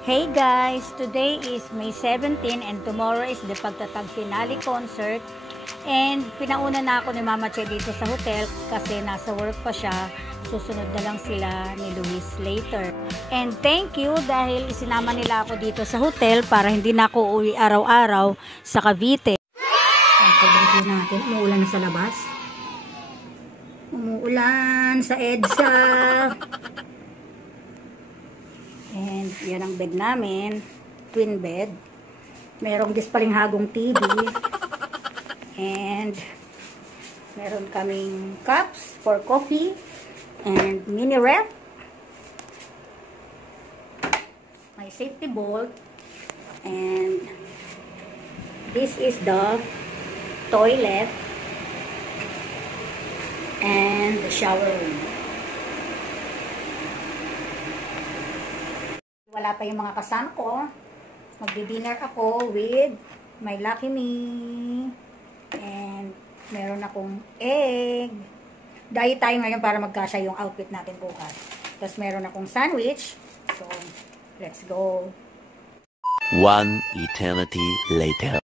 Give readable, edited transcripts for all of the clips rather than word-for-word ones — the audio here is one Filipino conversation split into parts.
Hey guys, today is May 17 and tomorrow is the pagtatag finale concert. And pinauna na ako ni Mama Che dito sa hotel kasi nasa work pa siya. Susunod na lang sila ni Luis later. And thank you dahil isinama nila ako dito sa hotel para hindi na ako uwi araw-araw sa Cavite. Ang pagdating natin, umuulan na sa labas. Umuulan sa EDSA. And yan ang bed namin, twin bed. Merong dispalinghagong TV. And meron kaming cups for coffee and mini ref. My safety bolt. And this is the toilet and the shower room. Wala pa yung mga kasama ko. Magdi-dinner ako with my Lucky Me. And meron akong egg. Diet tayo ngayon para magkasya yung outfit natin bukas. Tapos meron akong sandwich. So, let's go. One eternity later.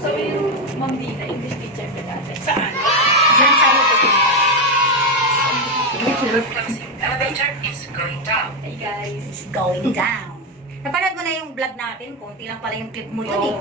So, yung Ma'am Dina, English teacher ka dati. Saan? Diyan tayo po. Elevator is going down. Hey guys. It's going down. Napanood mo na yung vlog natin. Kunti lang pala yung clip mo dun eh.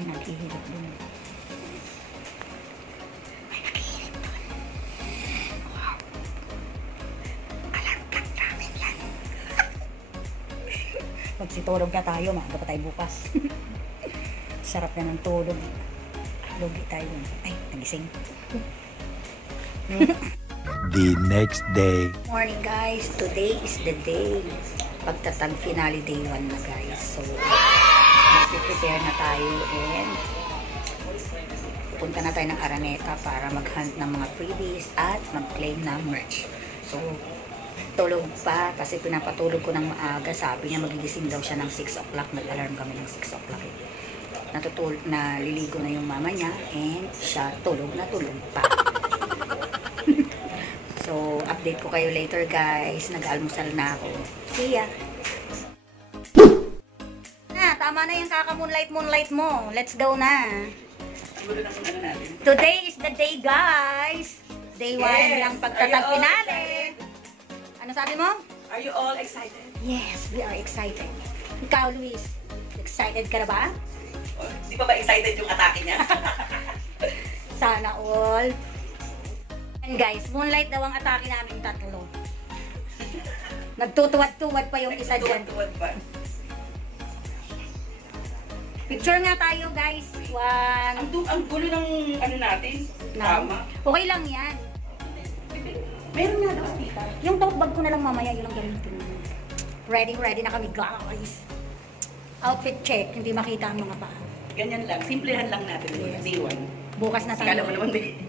Ay, naghihilap dun. Ay, naghihilap dun. Wow. Alarm clock namin yan. Magsitulog na tayo, maaga pa tayo bukas. Sarap na ng tulog. Lugi tayo. Ay, nagising. The next day. Morning guys, today is the day. Pagtatag finale day 1 na guys. So, mag-prepare na tayo and punta na tayo ng Araneta para mag-hunt ng mga freebies at mag-claim ng merch. So, tulog pa kasi pinapatulog ko ng maaga. Sabi niya magigising daw siya ng 6 o'clock. Nag-alarm kami ng 6 o'clock. Naliligo na yung mama niya and siya tulog na tulog pa. So, update ko kayo later guys. Nag-almusal na ako. See ya! Tama na yung kaka-moonlight mo. Let's go na. Today is the day, guys. Day 1 ng pagtatag finale. Ano sabi mo? Are you all excited? Yes, we are excited. Ikaw, Luis, excited ka na ba? Di pa ba excited yung atake niya? Sana all. And guys, moonlight daw ang atake namin tatlo. Nagtutuwad-tuwad pa yung isa dyan. Tuwad pa. Picture nga tayo guys. One. Ang gulo ng ano natin. Tama. Okay lang yan. Meron nga daw tita. Yung tote bag ko na lang mamaya yun ang gamitin. Ready na kami guys. Outfit check. Hindi makita ang mga paa. Ganyan lang. Simplehan lang natin. Yes. Day 1. Bukas na tayo. Kala mo naman din.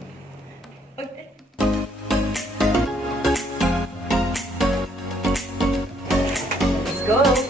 Let's go. Log.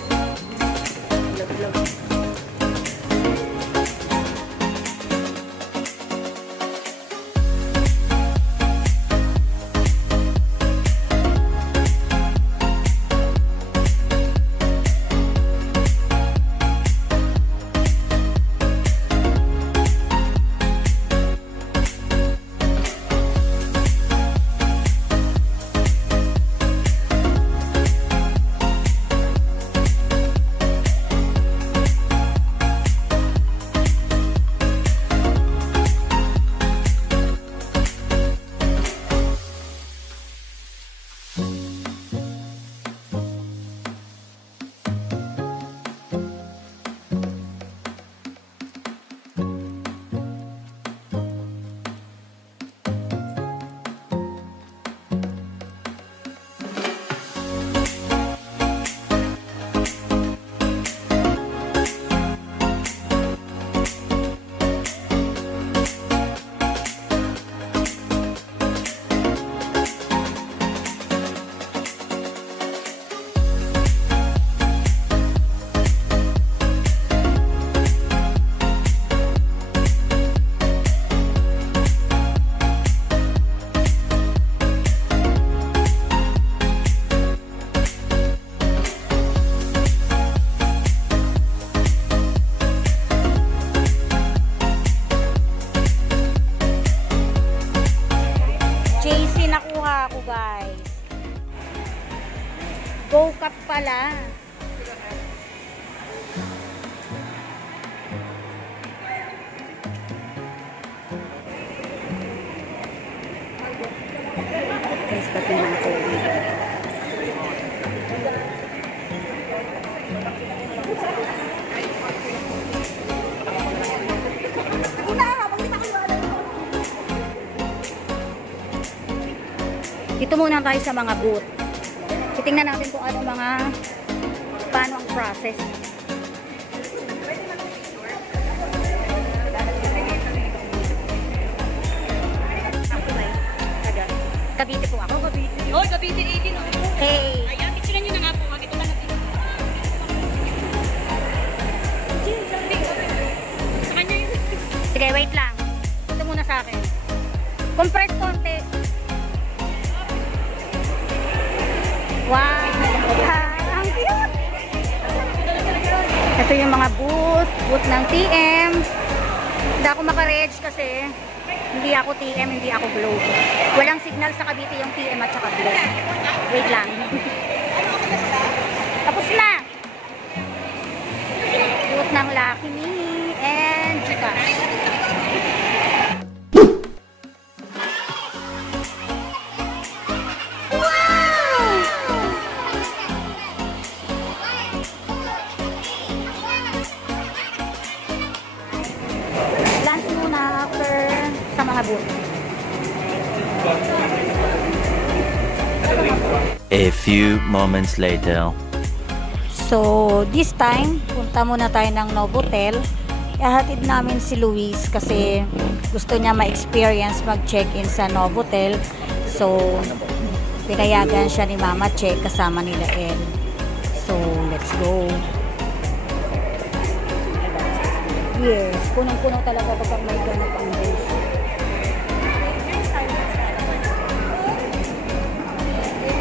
Dito muna tayo sa mga booth. Titingnan natin kung ano paano ang process. Cavite po ako. Cavite. Oh, Cavite 18. Oh. Hey! Ayan, picturean nyo na nga po. Ito na natin. Sa kanya yun. Sige, wait lang. Ito muna sa akin. Compress konti. Wow! Ang cute! Ito yung mga booth ng TM. Hindi ako maka-reg kasi hindi ako TM, hindi ako Globe. Walang signal sa Cavite yung TM at saka Globe. Wait lang. Tapos na! Booth ng Lucky Me and Chika. Lunch muna after sa mga booth. A few moments later. So, this time, punta muna tayo ng Novotel. Ihatid namin si Luis kasi gusto niya ma-experience mag-check-in sa Novotel. So, pinayagan siya ni Mama Che kasama nila El. So, let's go. Yes, punong-puno talaga kapag may ganap ang days.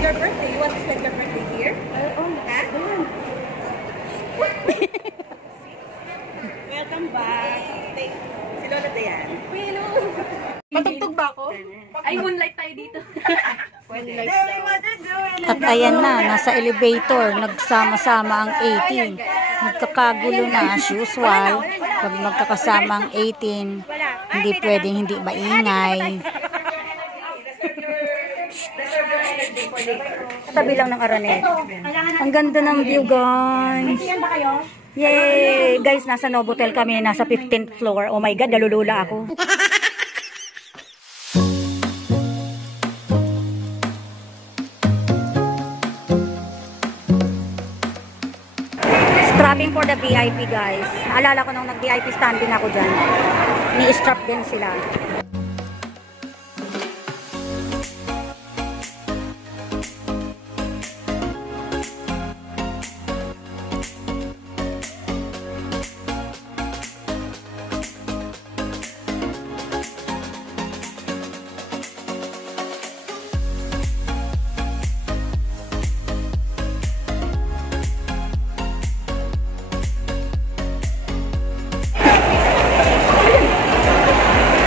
Your birthday. You want to spend your birthday here? Welcome back. Si Lola Dayan. Hello. Matugtog ba ako? Ay, moonlight tayo dito. Moonlight tayo. At ayan na, nasa elevator, nagsama-sama ang 18. Nagkakagulo na as usual. Pag magkakasama ang 18, hindi pwedeng hindi maingay. Tabi lang ng Aranet. Ang ganda ng view, guys. Yay! Guys, nasa Novotel kami. Nasa 15th floor. Oh my God, nalulula ako. Strapping for the VIP, guys. Naalala ko nung nag-VIP standing ako dyan. Ni-strap din sila.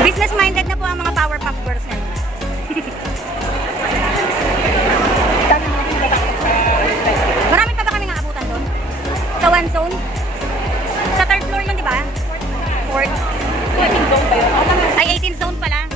Business-minded na po ang mga Powerpuff Girls na. Marami pa ba kami abutan doon? Sa one zone? Sa third floor yun, di ba? Fourth. 14 zone ba yun? Ay, 18 zone pala.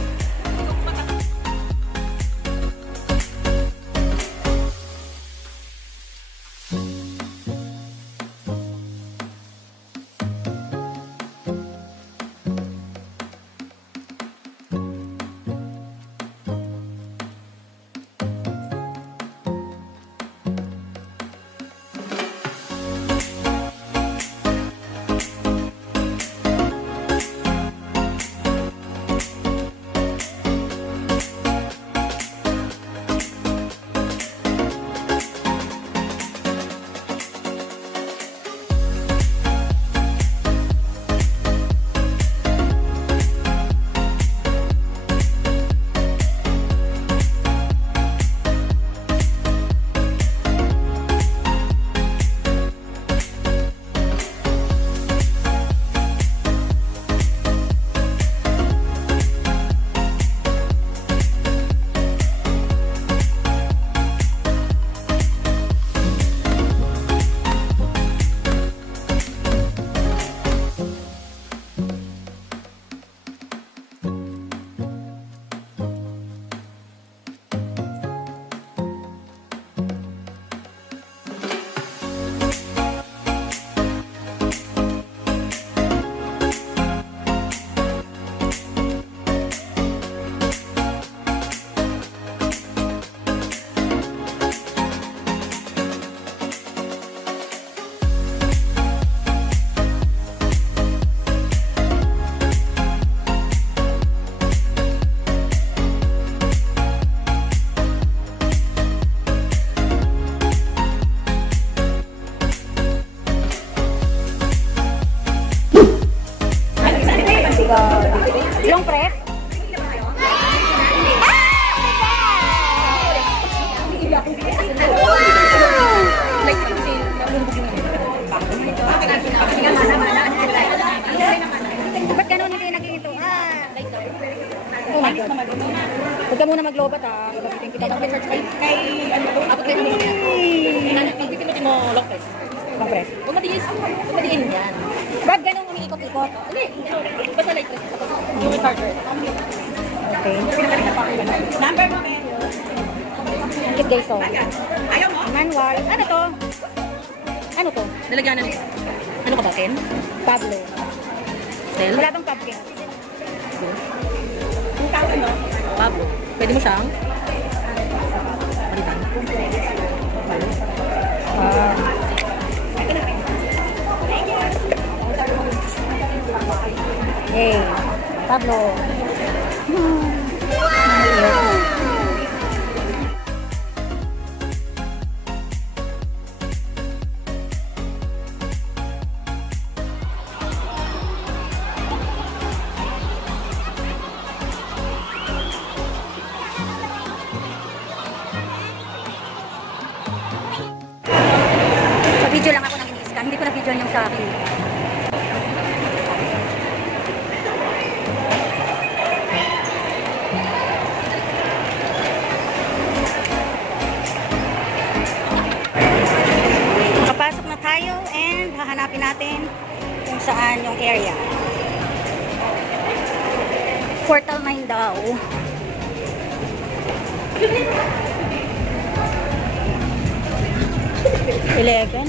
Huwag ka muna maglobat ha. Gagamitin kita. Kay, ano to? Abot kayo mo yan. Pagpipinutin mo, lock press. Long press. Huwag matigiin yan. Brad, ganun umiikot-ikot. Hindi, basta light press. Yung retarder. Okay. Number mo, men. Kit guys, oh. Ayaw mo? Manual. Ano to? Ano to? Nalagyanan nito. Ano ka ba, Ken? Pablo. Del? Wala tong pumpkin. Kung tawag ano? Pablo. Pwede mo siyang? Palitan. Hey, Pablo. Sa video lang ako nang ini-scan. Hindi ko na video yung sa akin. Makapasok na tayo and hahanapin natin kung saan yung area. Portal 9 daw. Eleven.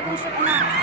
bagong shoot na.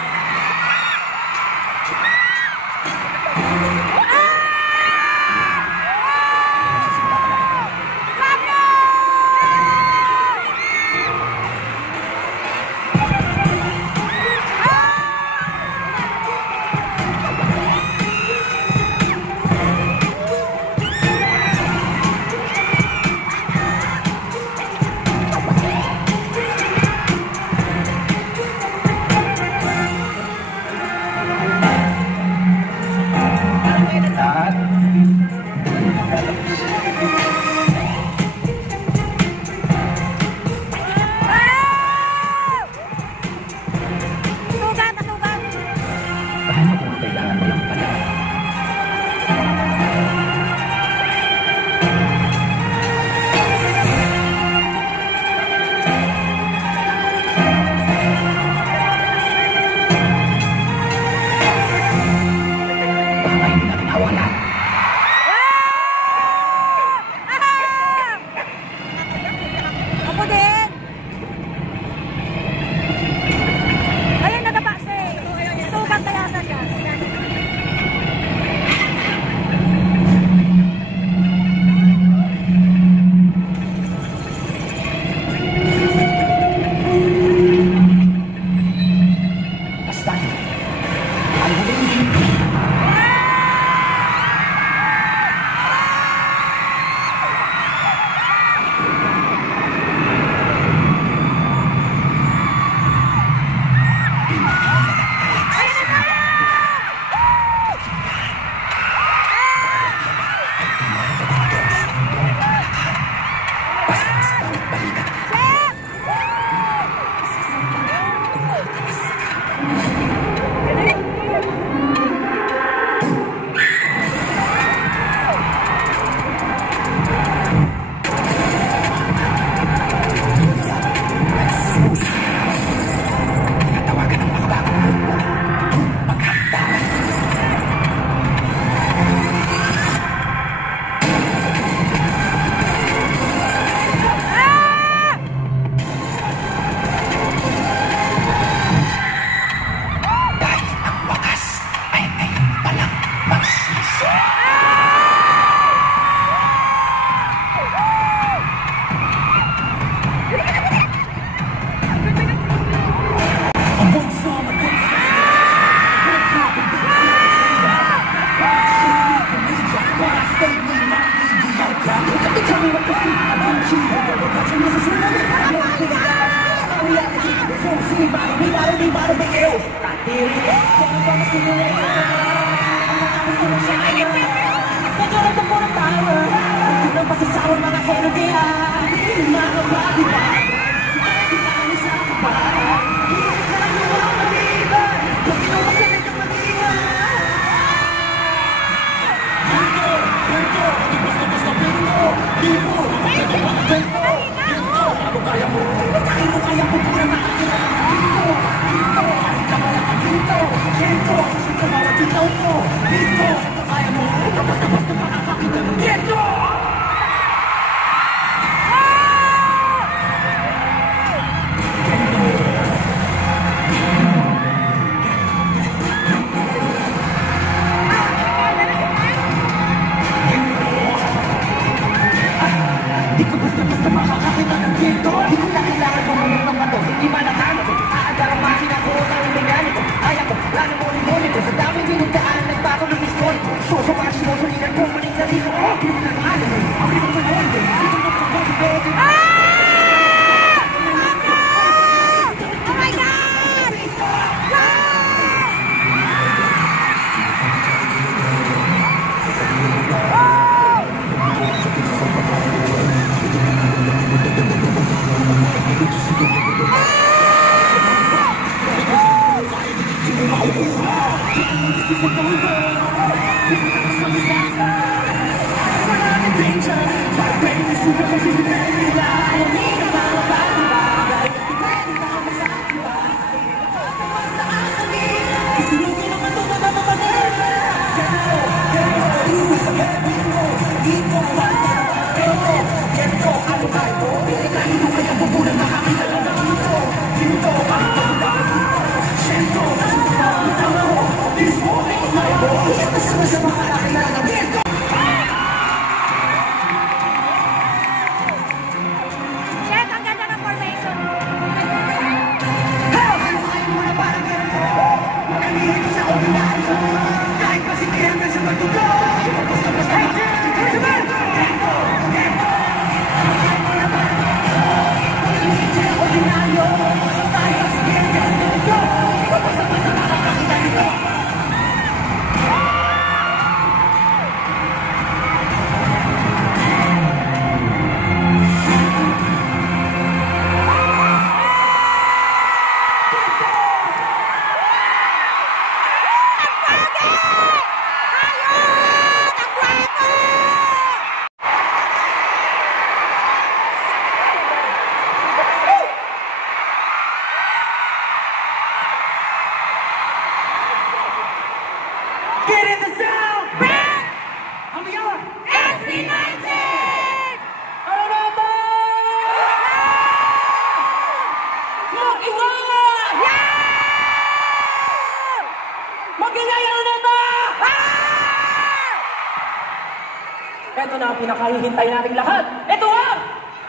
Ito na ang pinakahihintay nating lahat. Ito ang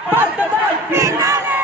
pagtatag finale!